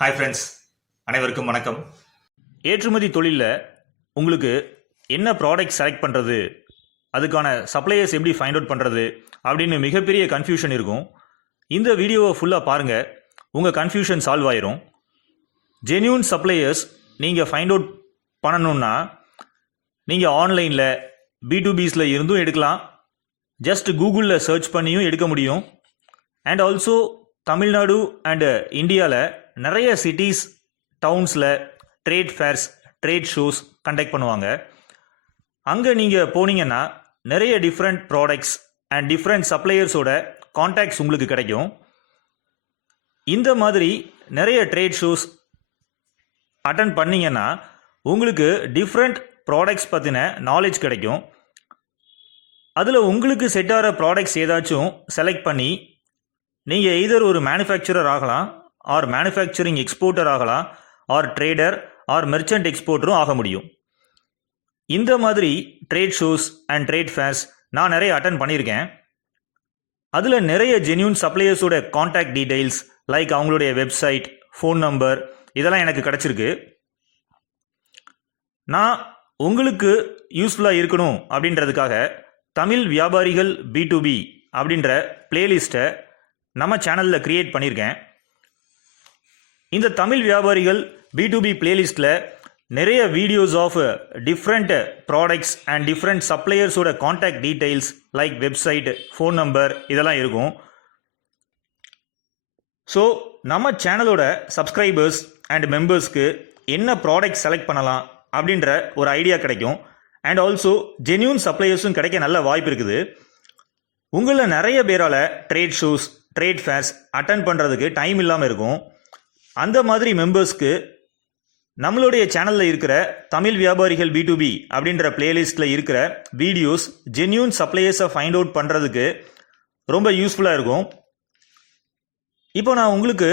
Hi friends, அனைவருக்கும் வணக்கம். ஏற்றுமதி தொழிலில் உங்களுக்கு என்ன ப்ராடக்ட் செலக்ட் பண்ணுறது, அதுக்கான சப்ளையர்ஸ் எப்படி ஃபைண்ட் அவுட் பண்ணுறது அப்படின்னு மிகப்பெரிய கன்ஃபியூஷன் இருக்கும். இந்த வீடியோவை ஃபுல்லாக பாருங்கள், உங்கள் கன்ஃபியூஷன் சால்வ் ஆயிரும். ஜென்யூன் சப்ளையர்ஸ் நீங்கள் ஃபைண்ட் அவுட் பண்ணணுன்னா நீங்கள் ஆன்லைனில் B2Bஸில் இருந்தும் எடுக்கலாம், ஜஸ்ட் கூகுளில் சர்ச் பண்ணியும் எடுக்க முடியும். அண்ட் ஆல்சோ தமிழ்நாடு அண்டு இந்தியாவில் நிறைய சிட்டிஸ் டவுன்ஸில் trade fairs, trade shows conduct பண்ணுவாங்க. அங்கே நீங்கள் போனீங்கன்னா நிறைய டிஃப்ரெண்ட் ப்ராடக்ட்ஸ் அண்ட் டிஃப்ரெண்ட் சப்ளையர்ஸோட கான்டாக்ட்ஸ் உங்களுக்கு கிடைக்கும். இந்த மாதிரி நிறைய ட்ரேட் ஷோஸ் அட்டன் பண்ணிங்கன்னா உங்களுக்கு டிஃப்ரெண்ட் ப்ராடக்ட்ஸ் பற்றின நாலேஜ் கிடைக்கும். அதில் உங்களுக்கு செட் ஆகிற ப்ராடக்ட்ஸ் ஏதாச்சும் செலக்ட் பண்ணி நீங்கள் எய்தர் ஒரு மேனுஃபேக்சரர் ஆகலாம், ஆர் மேனுஃபேக்சரிங் எக்ஸ்போர்ட்டர் ஆகலாம், ஆர் ட்ரேடர் ஆர் மெர்ச்சன்ட் எக்ஸ்போர்ட்டரும் ஆக முடியும். இந்த மாதிரி trade shows and trade fares நான் நிறைய அட்டன் பண்ணியிருக்கேன். அதில் நிறைய ஜென்யூன் சப்ளையர்ஸோட கான்டாக்ட் டீட்டெயில்ஸ் லைக் அவங்களுடைய வெப்சைட், ஃபோன் நம்பர் இதெல்லாம் எனக்கு கிடச்சிருக்கு. நான் உங்களுக்கு யூஸ்ஃபுல்லாக இருக்கணும் அப்படின்றதுக்காக தமிழ் வியாபாரிகள் B2B அப்படின்ற பிளேலிஸ்ட்டை நம்ம சேனலில் க்ரியேட் பண்ணியிருக்கேன். இந்த தமிழ் வியாபாரிகள் B2B பிளேலிஸ்ட்டில் நிறைய videos of different products and different சப்ளையர்ஸோட contact details like website, phone number இதெல்லாம் இருக்கும். ஸோ நம்ம சேனலோட சப்ஸ்கிரைபர்ஸ் அண்ட் மெம்பர்ஸ்க்கு என்ன ப்ராடக்ட் செலக்ட் பண்ணலாம் அப்படின்ற ஒரு ஐடியா கிடைக்கும். அண்ட் ஆல்சோ ஜென்யூன் சப்ளையர்ஸும் கிடைக்க நல்ல வாய்ப்பு இருக்குது. உங்களில் நிறைய பேரால் trade shows, trade fares attend பண்ணுறதுக்கு டைம் இல்லாமல் இருக்கும். அந்த மாதிரி மெம்பர்ஸ்க்கு நம்மளுடைய சேனலில் இருக்கிற தமிழ் வியாபாரிகள் B2B அப்படின்ற பிளேலிஸ்ட்டில் இருக்கிற வீடியோஸ் ஜென்யூன் சப்ளையர்ஸை ஃபைண்ட் அவுட் பண்ணுறதுக்கு ரொம்ப யூஸ்ஃபுல்லாக இருக்கும். இப்போ நான் உங்களுக்கு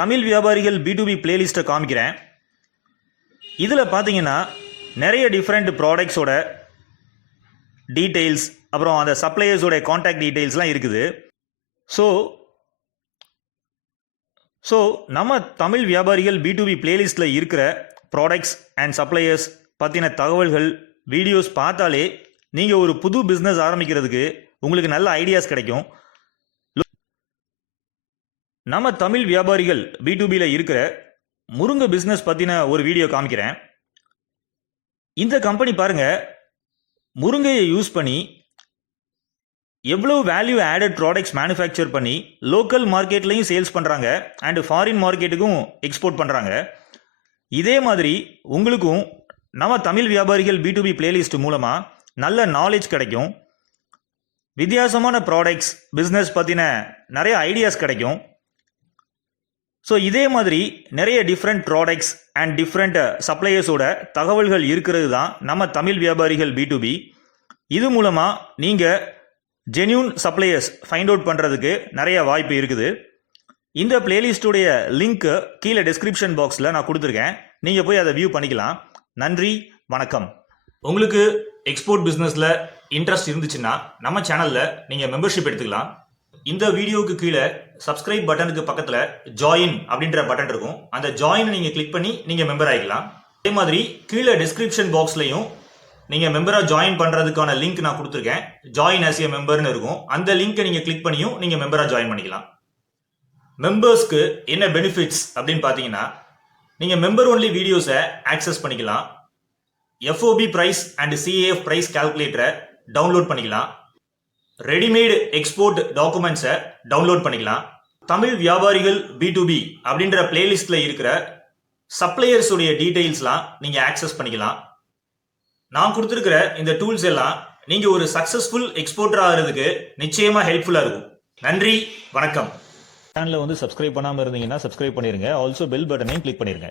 தமிழ் வியாபாரிகள் B2B பிளேலிஸ்ட்டை காமிக்கிறேன். இதில் பார்த்தீங்கன்னா நிறைய டிஃப்ரெண்ட் ப்ராடக்ட்ஸோட டீட்டெயில்ஸ், அப்புறம் அந்த சப்ளையர்ஸோட கான்டாக்ட் டீட்டெயில்ஸ்லாம் இருக்குது. ஸோ நம்ம தமிழ் வியாபாரிகள் B2B பிளேலிஸ்ட்டில் இருக்கிற ப்ராடக்ட்ஸ் அண்ட் சப்ளையர்ஸ் பற்றின தகவல்கள், வீடியோஸ் பார்த்தாலே நீங்கள் ஒரு புது பிஸ்னஸ் ஆரம்பிக்கிறதுக்கு உங்களுக்கு நல்ல ஐடியாஸ் கிடைக்கும். நம்ம தமிழ் வியாபாரிகள் B2Bயில் இருக்கிற முருங்கை பிஸ்னஸ் பற்றின ஒரு வீடியோ காமிக்கிறேன். இந்த கம்பெனி பாருங்கள், முருங்கையை யூஸ் பண்ணி எவ்வளோ வேல்யூ ஆடட் ப்ராடக்ட்ஸ் மேனுஃபேக்சர் பண்ணி லோக்கல் மார்க்கெட்லையும் சேல்ஸ் பண்ணுறாங்க அண்டு ஃபாரின் மார்க்கெட்டுக்கும் எக்ஸ்போர்ட் பண்ணுறாங்க. இதே மாதிரி உங்களுக்கும் நம்ம தமிழ் வியாபாரிகள் B2B பிளேலிஸ்ட் மூலமாக நல்ல நாலேஜ் கிடைக்கும். வித்தியாசமான ப்ராடக்ட்ஸ், பிஸ்னஸ் பற்றின நிறைய ஐடியாஸ் கிடைக்கும். ஸோ இதே மாதிரி நிறைய டிஃப்ரெண்ட் ப்ராடக்ட்ஸ் அண்ட் டிஃப்ரெண்ட் சப்ளையர்ஸோட தகவல்கள் இருக்கிறது தான் நம்ம தமிழ் வியாபாரிகள் B2B. இது மூலமாக நீங்கள் ஜென்யூன் சப்ளையர்ஸ் ஃபைண்ட் அவுட் பண்ணுறதுக்கு நிறைய வாய்ப்பு இருக்குது. இந்த பிளேலிஸ்ட்டுடைய லிங்க்கு கீழே டிஸ்கிரிப்ஷன் பாக்ஸில் நான் கொடுத்துருக்கேன், நீங்கள் போய் அதை வியூ பண்ணிக்கலாம். நன்றி, வணக்கம். உங்களுக்கு எக்ஸ்போர்ட் பிஸ்னஸில் இன்ட்ரெஸ்ட் இருந்துச்சுன்னா நம்ம சேனலில் நீங்கள் மெம்பர்ஷிப் எடுத்துக்கலாம். இந்த வீடியோவுக்கு கீழே சப்ஸ்கிரைப் பட்டனுக்கு பக்கத்தில் ஜாயின் அப்படின்ற பட்டன் இருக்கும். அந்த ஜாயினை நீங்கள் கிளிக் பண்ணி நீங்கள் மெம்பர் ஆகிக்கலாம். அதே மாதிரி கீழே டிஸ்கிரிப்ஷன் பாக்ஸ்லையும் நீங்கள் மெம்பராக ஜாயின் பண்ணுறதுக்கான லிங்க் நான் கொடுத்துருக்கேன். ஜாயின் ஆஸ் ஏ மெம்பர்னு இருக்கும். அந்த லிங்க்கை நீங்கள் கிளிக் பண்ணியும் நீங்கள் மெம்பராக ஜாயின் பண்ணிக்கலாம். மெம்பர்ஸ்க்கு என்ன பெனிஃபிட்ஸ் அப்படின்னு பார்த்தீங்கன்னா, நீங்கள் மெம்பர் ஒன்லி வீடியோஸை ஆக்சஸ் பண்ணிக்கலாம். FOB price and CAF price கால்குலேட்டரை டவுன்லோட் பண்ணிக்கலாம். ரெடிமேடு எக்ஸ்போர்ட் டாக்குமெண்ட்ஸை டவுன்லோட் பண்ணிக்கலாம். தமிழ் வியாபாரிகள் B2B அப்படின்ற பிளேலிஸ்ட்டில் இருக்கிற சப்ளையர்ஸுடைய டீட்டெயில்ஸ்லாம் நீங்கள் ஆக்சஸ் பண்ணிக்கலாம். நான் கொடுத்துருக்கிற இந்த டூல்ஸ் எல்லாம் நீங்கள் ஒரு சக்ஸஸ்ஃபுல் எக்ஸ்போர்ட்டர் ஆகிறதுக்கு நிச்சயமாக ஹெல்ப்ஃபுல்லாக இருக்கும். நன்றி, வணக்கம். சேனலை சப்ஸ்கிரைப் பண்ணாமல் இருந்தீங்கன்னா சப்ஸ்கிரைப் பண்ணிடுங்க. ஆல்சோ பெல் பட்டனையும் கிளிக் பண்ணிடுங்க.